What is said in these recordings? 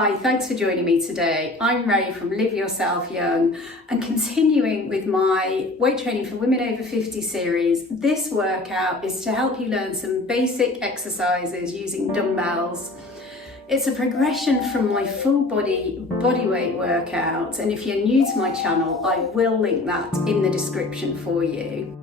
Hi, thanks for joining me today. I'm Ray from Live Yourself Young and continuing with my weight training for women over 50 series. This workout is to help you learn some basic exercises using dumbbells. It's a progression from my full body bodyweight workout, and if you're new to my channel, I will link that in the description for you.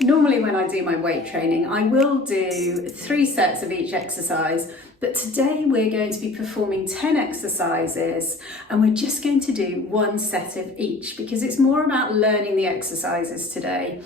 Normally when I do my weight training, I will do 3 sets of each exercise, but today we're going to be performing 10 exercises and we're just going to do 1 set of each because it's more about learning the exercises today.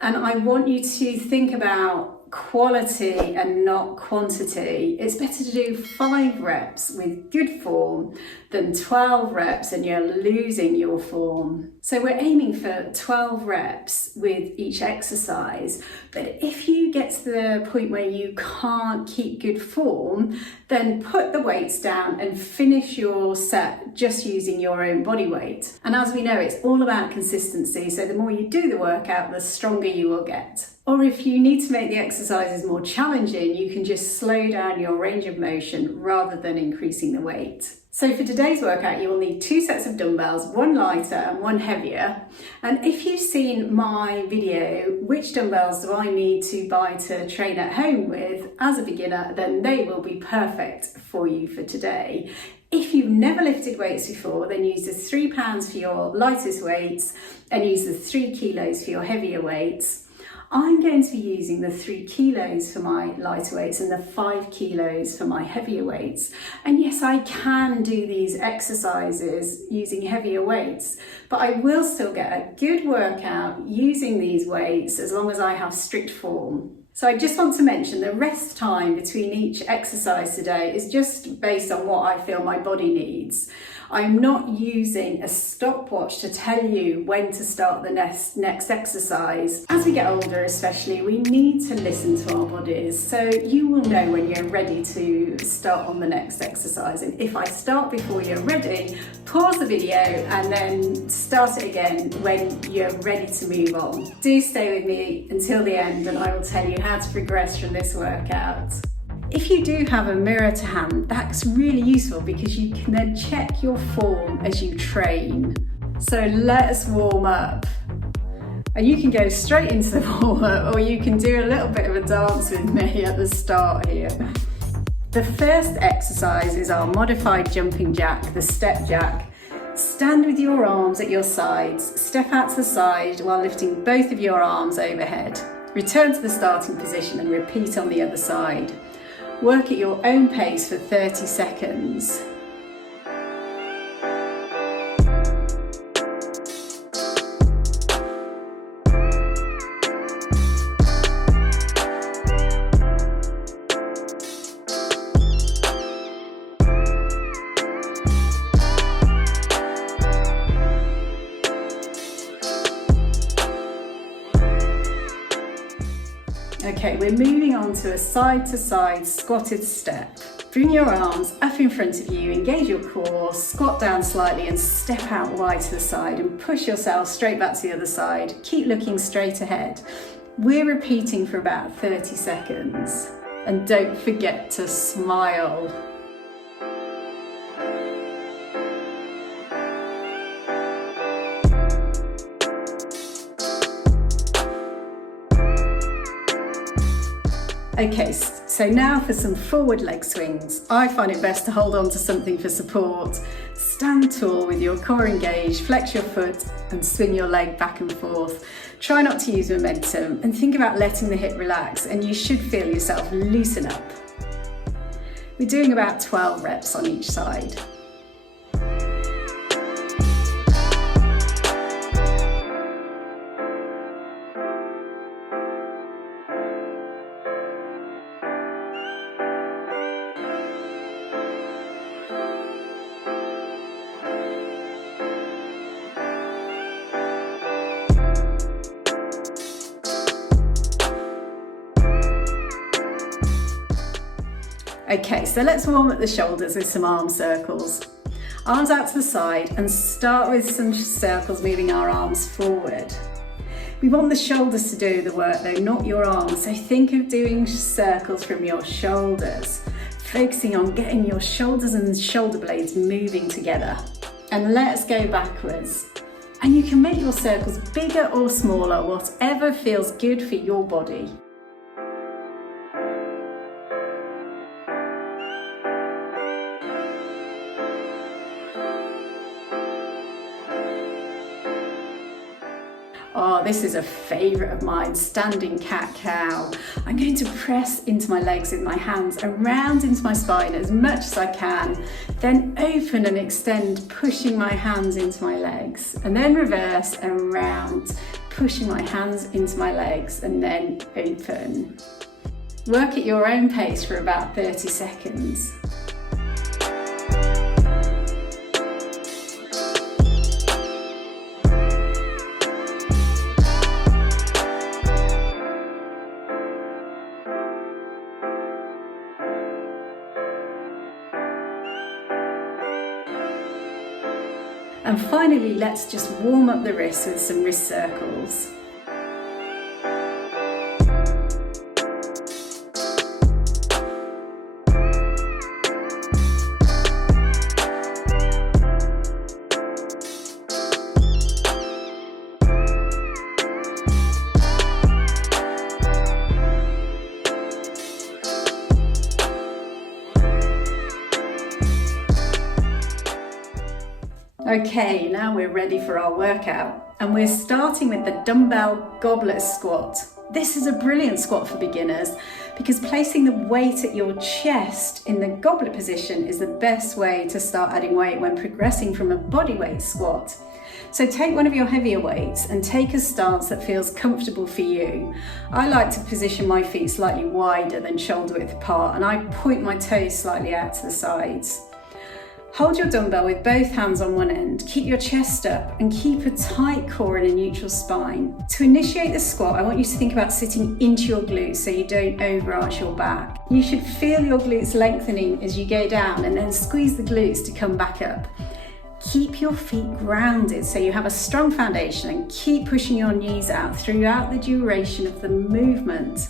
And I want you to think about quality and not quantity. It's better to do 5 reps with good form than 12 reps and you're losing your form. So we're aiming for 12 reps with each exercise, but if you get to the point where you can't keep good form, then put the weights down and finish your set just using your own body weight. And as we know, it's all about consistency, so the more you do the workout, the stronger you will get. Or if you need to make the exercises more challenging, you can just slow down your range of motion rather than increasing the weight. So for today's workout, you will need 2 sets of dumbbells, 1 lighter and 1 heavier. And if you've seen my video, which dumbbells do I need to buy to train at home with as a beginner, then they will be perfect for you for today. If you've never lifted weights before, then use the 3 pounds for your lightest weights and use the 3 kilos for your heavier weights. I'm going to be using the 3 kilos for my lighter weights and the 5 kilos for my heavier weights. And yes, I can do these exercises using heavier weights, but I will still get a good workout using these weights as long as I have strict form. So I just want to mention the rest time between each exercise today is just based on what I feel my body needs. I'm not using a stopwatch to tell you when to start the next exercise. As we get older especially, we need to listen to our bodies. So you will know when you're ready to start on the next exercise. And if I start before you're ready, pause the video and then start it again when you're ready to move on. Do stay with me until the end and I will tell you how to progress from this workout. If you do have a mirror to hand, that's really useful because you can then check your form as you train. So let's warm up. And you can go straight into the warm up or you can do a little bit of a dance with me at the start here. The first exercise is our modified jumping jack, the step jack. Stand with your arms at your sides, step out to the side while lifting both of your arms overhead. Return to the starting position and repeat on the other side. Work at your own pace for 30 seconds. Okay, we're moving on to a side-to-side squatted step. Bring your arms up in front of you, engage your core, squat down slightly and step out wide to the side and push yourself straight back to the other side. Keep looking straight ahead. We're repeating for about 30 seconds. And don't forget to smile. Okay, so now for some forward leg swings. I find it best to hold on to something for support. Stand tall with your core engaged, flex your foot and swing your leg back and forth. Try not to use momentum and think about letting the hip relax and you should feel yourself loosen up. We're doing about 12 reps on each side. Okay, so let's warm up the shoulders with some arm circles. Arms out to the side and start with some circles moving our arms forward. We want the shoulders to do the work though, not your arms. So think of doing circles from your shoulders, focusing on getting your shoulders and shoulder blades moving together. And let's go backwards. And you can make your circles bigger or smaller, whatever feels good for your body. Oh, this is a favourite of mine, standing cat-cow. I'm going to press into my legs with my hands, around into my spine as much as I can, then open and extend, pushing my hands into my legs, and then reverse and round, pushing my hands into my legs, and then open. Work at your own pace for about 30 seconds. And finally, let's just warm up the wrists with some wrist circles. Okay, now we're ready for our workout, and we're starting with the dumbbell goblet squat. This is a brilliant squat for beginners because placing the weight at your chest in the goblet position is the best way to start adding weight when progressing from a bodyweight squat. So take one of your heavier weights and take a stance that feels comfortable for you. I like to position my feet slightly wider than shoulder width apart, and I point my toes slightly out to the sides. Hold your dumbbell with both hands on one end, keep your chest up and keep a tight core and a neutral spine. To initiate the squat, I want you to think about sitting into your glutes so you don't overarch your back. You should feel your glutes lengthening as you go down and then squeeze the glutes to come back up. Keep your feet grounded so you have a strong foundation and keep pushing your knees out throughout the duration of the movement.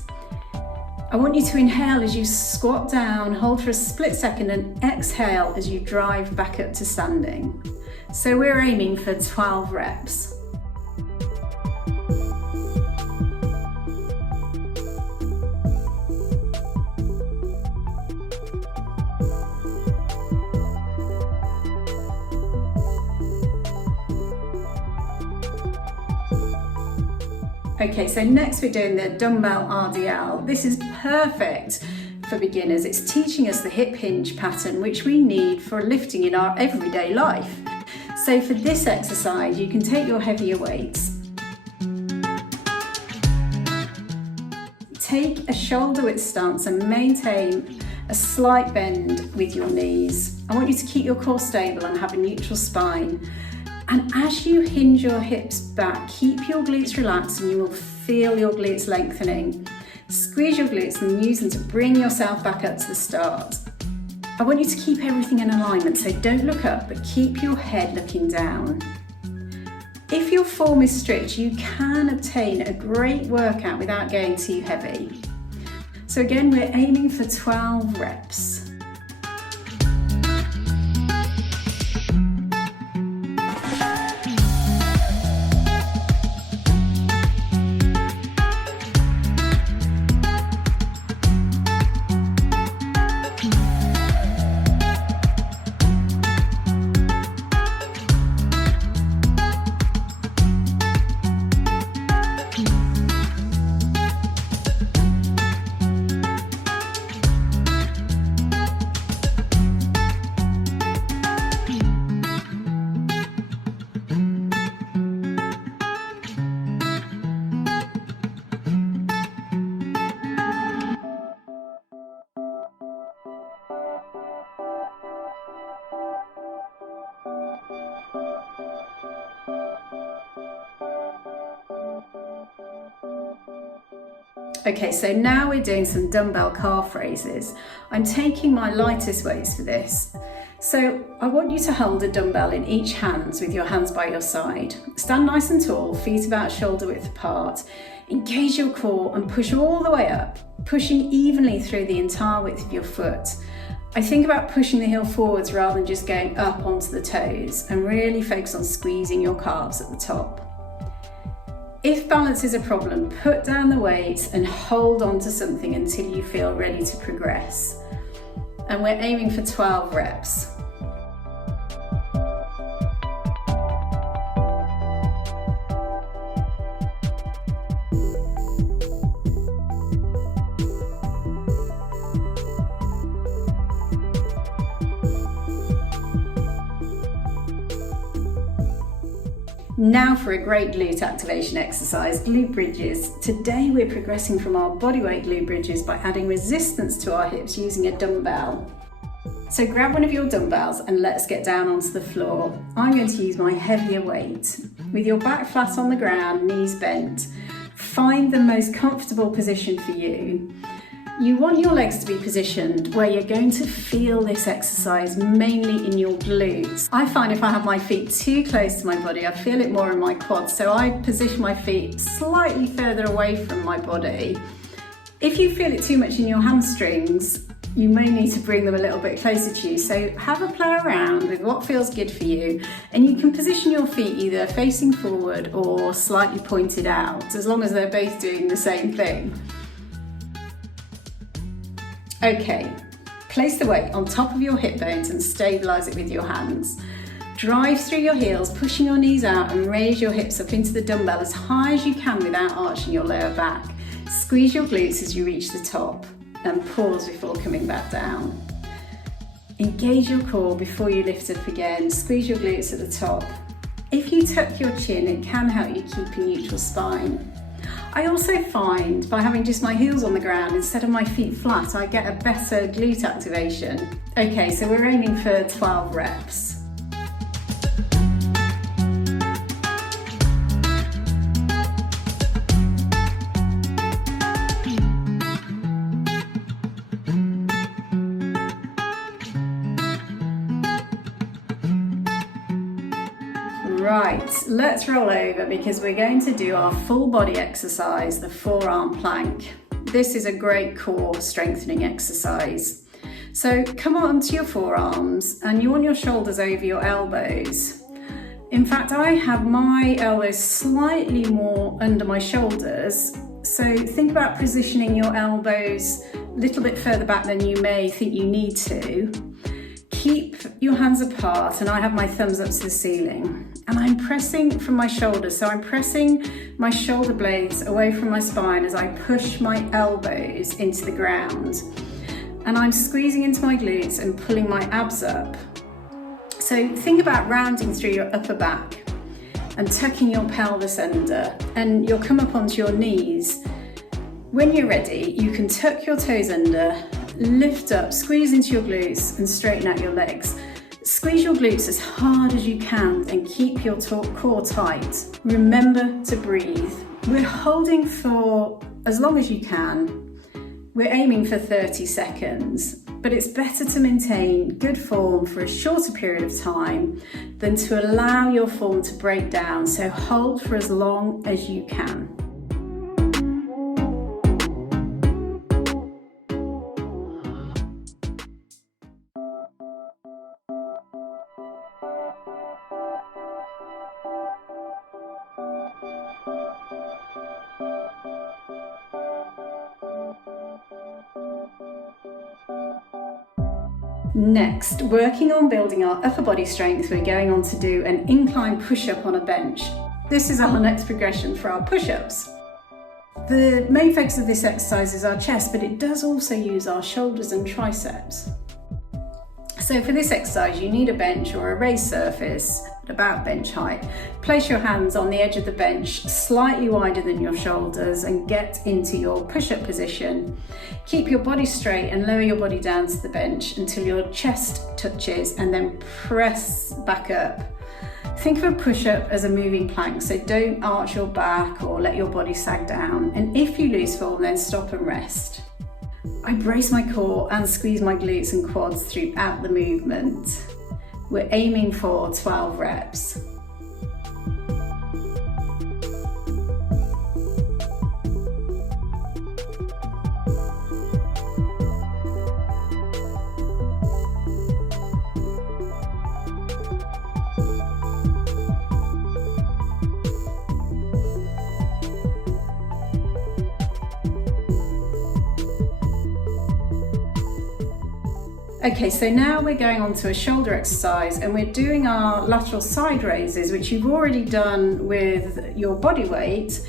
I want you to inhale as you squat down, hold for a split second and exhale as you drive back up to standing. So we're aiming for 12 reps. Okay, so next we're doing the Dumbbell RDL. This is perfect for beginners. It's teaching us the hip hinge pattern, which we need for lifting in our everyday life. So for this exercise, you can take your heavier weights. Take a shoulder width stance and maintain a slight bend with your knees. I want you to keep your core stable and have a neutral spine. And as you hinge your hips back, keep your glutes relaxed and you will feel your glutes lengthening. Squeeze your glutes and use them to bring yourself back up to the start. I want you to keep everything in alignment, so don't look up, but keep your head looking down. If your form is strict, you can obtain a great workout without going too heavy. So again, we're aiming for 12 reps. Okay, so now we're doing some dumbbell calf raises. I'm taking my lightest weights for this. So I want you to hold a dumbbell in each hand with your hands by your side. Stand nice and tall, feet about shoulder width apart. Engage your core and push all the way up, pushing evenly through the entire width of your foot. I think about pushing the heel forwards rather than just going up onto the toes, and really focus on squeezing your calves at the top. If balance is a problem, put down the weights and hold on to something until you feel ready to progress. And we're aiming for 12 reps. Now for a great glute activation exercise, glute bridges. Today we're progressing from our bodyweight glute bridges by adding resistance to our hips using a dumbbell. So grab one of your dumbbells and let's get down onto the floor. I'm going to use my heavier weight. With your back flat on the ground, knees bent, find the most comfortable position for you. You want your legs to be positioned where you're going to feel this exercise mainly in your glutes. I find if I have my feet too close to my body, I feel it more in my quads, so I position my feet slightly further away from my body. If you feel it too much in your hamstrings, you may need to bring them a little bit closer to you. So have a play around with what feels good for you, and you can position your feet either facing forward or slightly pointed out, as long as they're both doing the same thing. Okay, place the weight on top of your hip bones and stabilise it with your hands. Drive through your heels, pushing your knees out, and raise your hips up into the dumbbell as high as you can without arching your lower back. Squeeze your glutes as you reach the top and pause before coming back down. Engage your core before you lift up again. Squeeze your glutes at the top. If you tuck your chin, it can help you keep a neutral spine. I also find by having just my heels on the ground instead of my feet flat, I get a better glute activation. Okay, so we're aiming for 12 reps. Right, let's roll over because we're going to do our full body exercise, the forearm plank. This is a great core strengthening exercise. So come onto your forearms and you want your shoulders over your elbows. In fact, I have my elbows slightly more under my shoulders. So think about positioning your elbows a little bit further back than you may think you need to. Keep your hands apart, and I have my thumbs up to the ceiling. And I'm pressing from my shoulders, so I'm pressing my shoulder blades away from my spine as I push my elbows into the ground. And I'm squeezing into my glutes and pulling my abs up. So think about rounding through your upper back and tucking your pelvis under, and you'll come up onto your knees. When you're ready, you can tuck your toes under, lift up, squeeze into your glutes and straighten out your legs. Squeeze your glutes as hard as you can and keep your core tight. Remember to breathe. We're holding for as long as you can. We're aiming for 30 seconds, but it's better to maintain good form for a shorter period of time than to allow your form to break down. So hold for as long as you can. Next, working on building our upper body strength, we're going on to do an incline push-up on a bench. This is our next progression for our push-ups. The main focus of this exercise is our chest, but it does also use our shoulders and triceps. So for this exercise, you need a bench or a raised surface at about bench height. Place your hands on the edge of the bench, slightly wider than your shoulders, and get into your push-up position. Keep your body straight and lower your body down to the bench until your chest touches, and then press back up. Think of a push-up as a moving plank, so don't arch your back or let your body sag down. And if you lose form, then stop and rest. I brace my core and squeeze my glutes and quads throughout the movement. We're aiming for 12 reps. Okay, so now we're going on to a shoulder exercise and we're doing our lateral side raises, which you've already done with your body weight,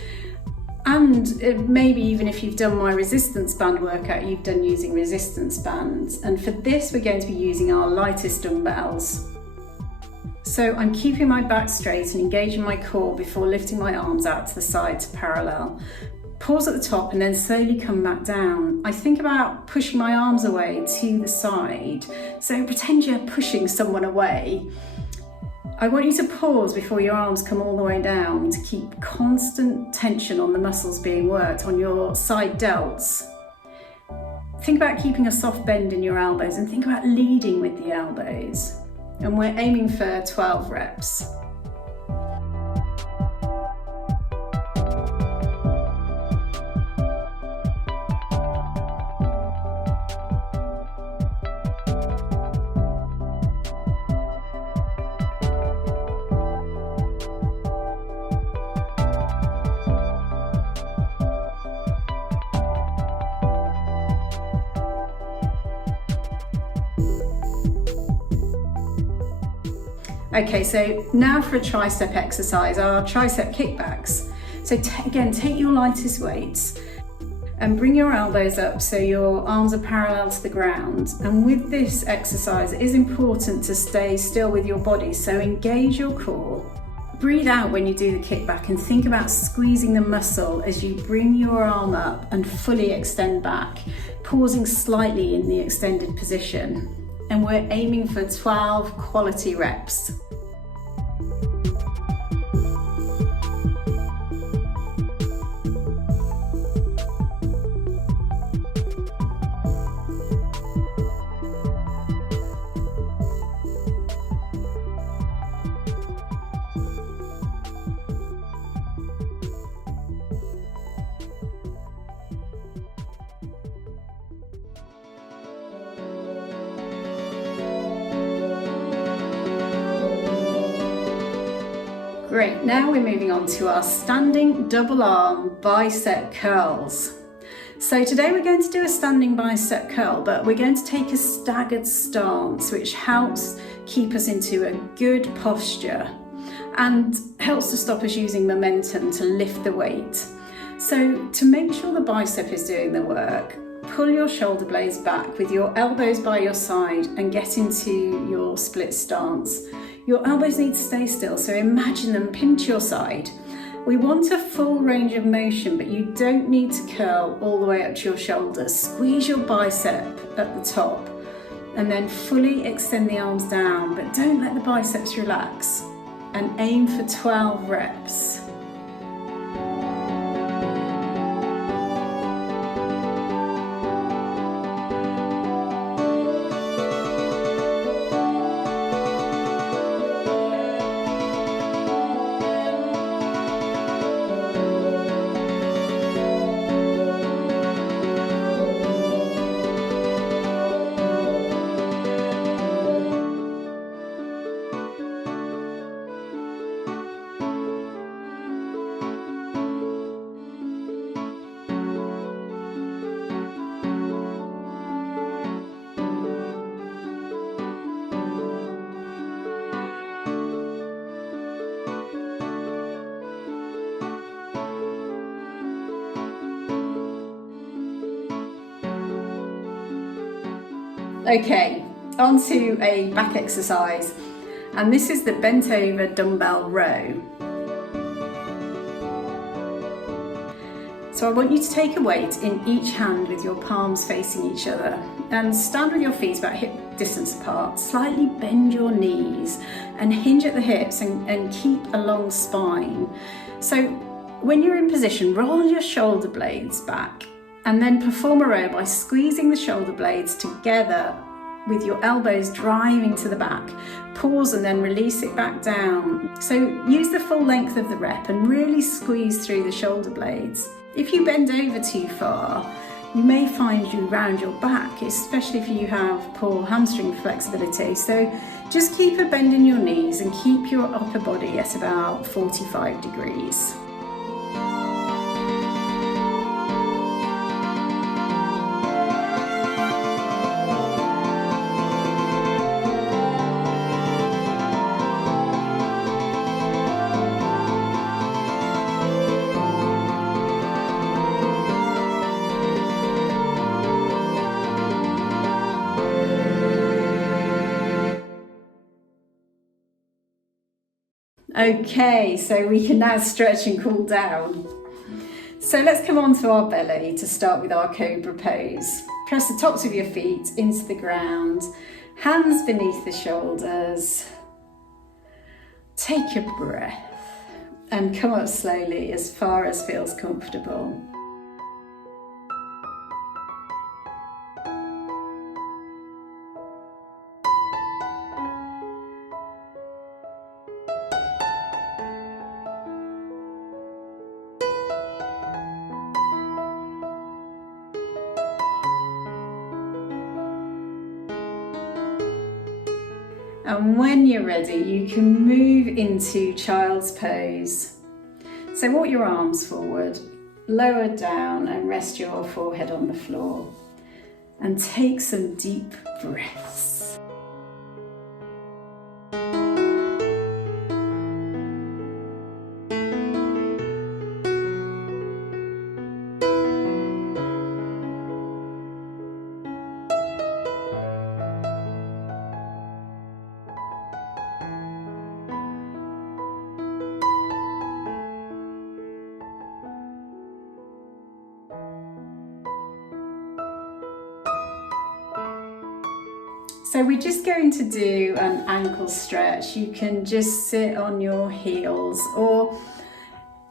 and maybe even if you've done my resistance band workout, you've done using resistance bands. And for this, we're going to be using our lightest dumbbells. So I'm keeping my back straight and engaging my core before lifting my arms out to the side to parallel. Pause at the top and then slowly come back down. I think about pushing my arms away to the side. So pretend you're pushing someone away. I want you to pause before your arms come all the way down to keep constant tension on the muscles being worked on your side delts. Think about keeping a soft bend in your elbows and think about leading with the elbows. And we're aiming for 12 reps. Okay, so now for a tricep exercise, our tricep kickbacks. So again, take your lightest weights and bring your elbows up so your arms are parallel to the ground. And with this exercise, it is important to stay still with your body, so engage your core. Breathe out when you do the kickback and think about squeezing the muscle as you bring your arm up and fully extend back, pausing slightly in the extended position. And we're aiming for 12 quality reps. Great, now we're moving on to our standing double arm bicep curls. So today we're going to do a standing bicep curl, but we're going to take a staggered stance, which helps keep us into a good posture and helps to stop us using momentum to lift the weight. So to make sure the bicep is doing the work, pull your shoulder blades back with your elbows by your side and get into your split stance. Your elbows need to stay still, so imagine them pinned to your side. We want a full range of motion, but you don't need to curl all the way up to your shoulders. Squeeze your bicep at the top and then fully extend the arms down, but don't let the biceps relax, and aim for 12 reps. Okay, on to a back exercise, and this is the bent over dumbbell row. So I want you to take a weight in each hand with your palms facing each other and stand with your feet about hip distance apart. Slightly bend your knees and hinge at the hips and keep a long spine. So when you're in position, roll your shoulder blades back And then perform a row by squeezing the shoulder blades together with your elbows driving to the back. Pause and then release it back down. So use the full length of the rep and really squeeze through the shoulder blades. If you bend over too far, you may find you round your back, especially if you have poor hamstring flexibility. So just keep a bend in your knees and keep your upper body at about 45 degrees. Okay, so we can now stretch and cool down. So let's come on to our belly to start with our Cobra Pose. Press the tops of your feet into the ground, hands beneath the shoulders. Take your breath and come up slowly as far as feels comfortable. And when you're ready, you can move into Child's Pose. So walk your arms forward, lower down and rest your forehead on the floor. And take some deep breaths. So we're just going to do an ankle stretch. You can just sit on your heels, or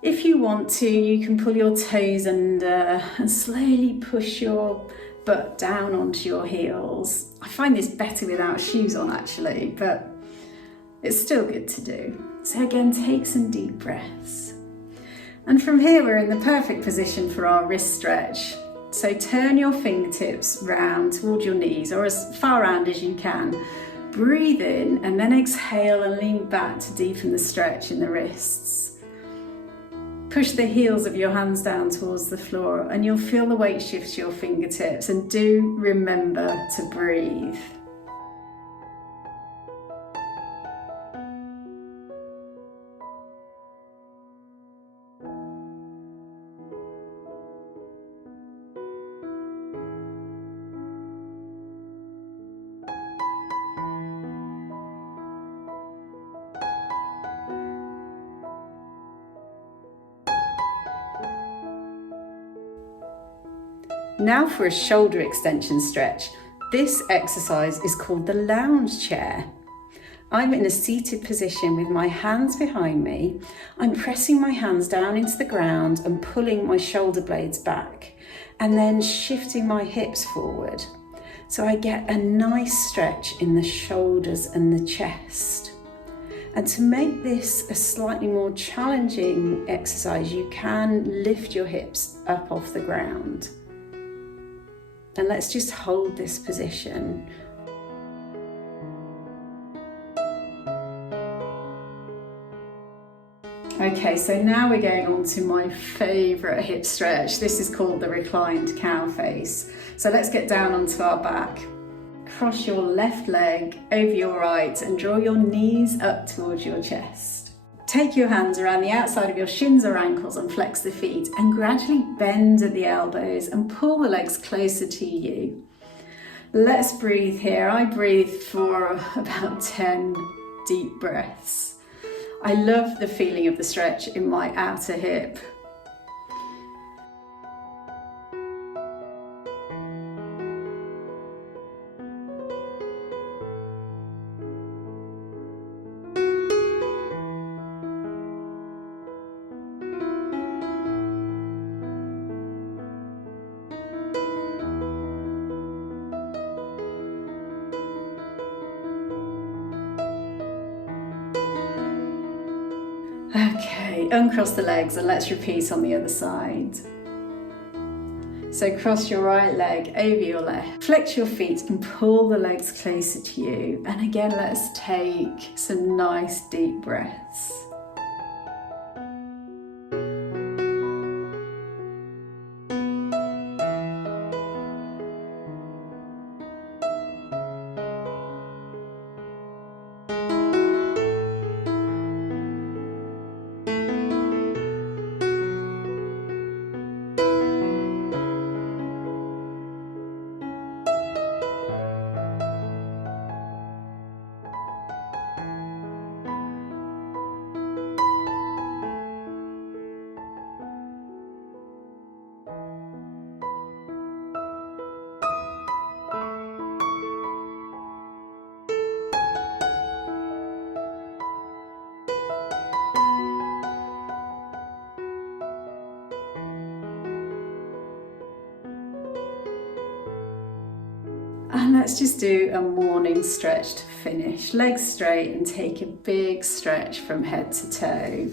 if you want to, you can pull your toes under and slowly push your butt down onto your heels. I find this better without shoes on actually, but it's still good to do. So again, take some deep breaths. And from here, we're in the perfect position for our wrist stretch. So turn your fingertips round towards your knees or as far round as you can. Breathe in and then exhale and lean back to deepen the stretch in the wrists. Push the heels of your hands down towards the floor and you'll feel the weight shift to your fingertips, and do remember to breathe. Now for a shoulder extension stretch. This exercise is called the lounge chair. I'm in a seated position with my hands behind me. I'm pressing my hands down into the ground and pulling my shoulder blades back, and then shifting my hips forward. So I get a nice stretch in the shoulders and the chest. And to make this a slightly more challenging exercise, you can lift your hips up off the ground. And let's just hold this position. Okay, so now we're going on to my favourite hip stretch. This is called the Reclined Cow Face. So let's get down onto our back. Cross your left leg over your right and draw your knees up towards your chest. Take your hands around the outside of your shins or ankles and flex the feet, and gradually bend at the elbows and pull the legs closer to you. Let's breathe here. I breathe for about 10 deep breaths. I love the feeling of the stretch in my outer hip. body, uncross the legs, and let's repeat on the other side. So cross your right leg over your left, flex your feet and pull the legs closer to you. And again, let's take some nice deep breaths. And let's just do a morning stretch to finish. Legs straight and take a big stretch from head to toe.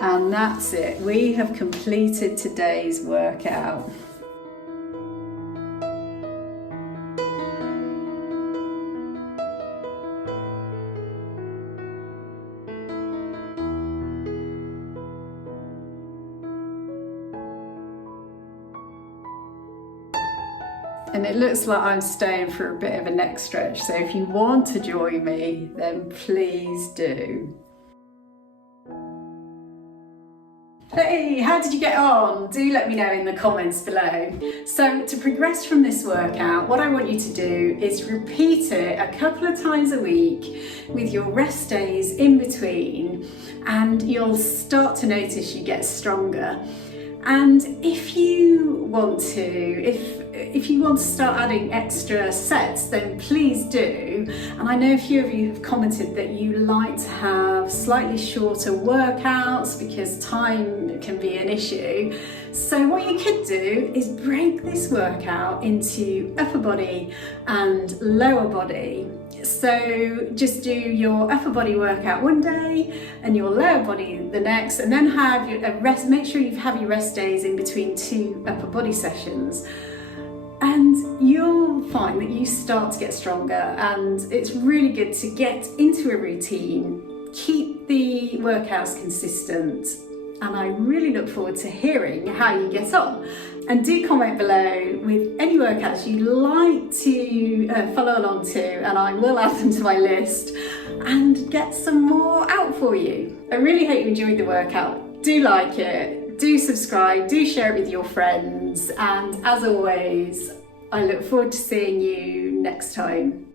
And that's it. We have completed today's workout. And it looks like I'm staying for a bit of a neck stretch, so if you want to join me, then please do. Hey, how did you get on? Do let me know in the comments below. So to progress from this workout, what I want you to do is repeat it a couple of times a week with your rest days in between, and you'll start to notice you get stronger. And if you want to start adding extra sets, then please do. And I know a few of you have commented that you like to have slightly shorter workouts because time can be an issue. So what you could do is break this workout into upper body and lower body. So just do your upper body workout one day and your lower body the next, and then have a rest. Make sure you have your rest days in between two upper body sessions. And you'll find that you start to get stronger, and it's really good to get into a routine, keep the workouts consistent, and I really look forward to hearing how you get on. And do comment below with any workouts you'd like to follow along to, and I will add them to my list and get some more out for you. I really hope you enjoyed the workout. Do like it, do subscribe, do share it with your friends, and as always, I look forward to seeing you next time.